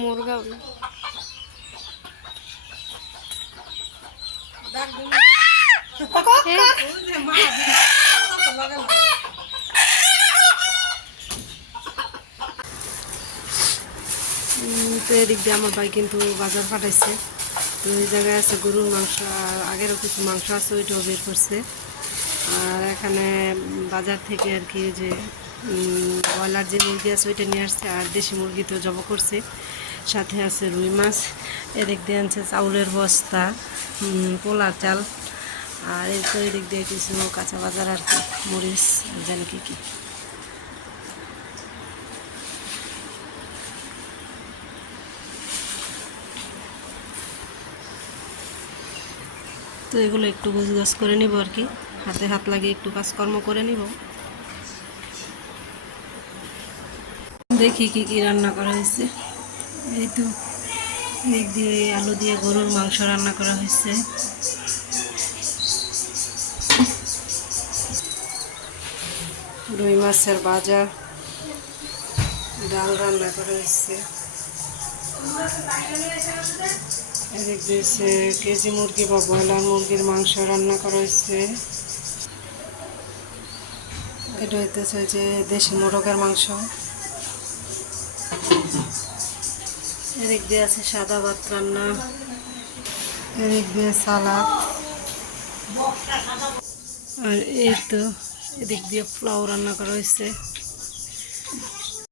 মুরগা তো এদিক দিয়ে আমার ভাই কিন্তু বাজার পাঠাইছে। তো এই জায়গায় আছে গরুর মাংস, আর আগেরও কিছু মাংস আছে, ওইটাও বের করছে। আর এখানে বাজার থেকে আর কি যে ব্রয়লার যে মুরগি আছে ওইটা নিয়ে আসছে, আর দেশি মুরগি তো জব করছে। সাথে আছে রুই মাছ, এদিক দিয়ে আনছে চাউলের বস্তা, পোলা চাল, আর এই তো এদিক দিয়ে কিছু কাঁচা বাজার আর কি, মরিচ জানি কি কি। তো এগুলো একটু গোছগাছ করে নিব আর কি, হাতে হাত লাগিয়ে একটু কাজকর্ম করে নিব। দেখি কি কি রান্না করা হয়েছে। এই তো দিক দিয়ে আলু দিয়ে গরুর মাংস রান্না করা হয়েছে। রুই মাছের ভাজা, ডাল রান্না করা হয়েছে। এদিক দিয়েছে কেজি মুরগি বা ব্রয়লার মুরগির মাংস রান্না করা হয়েছে। এটা হইতেছে যে দেশি মোরগের মাংস। এদিক দিয়ে আছে সাদা ভাত রান্না, এদিক দিয়ে সালাদ, আর এই তো এদিক দিয়ে পোলাও রান্না করা হয়েছে।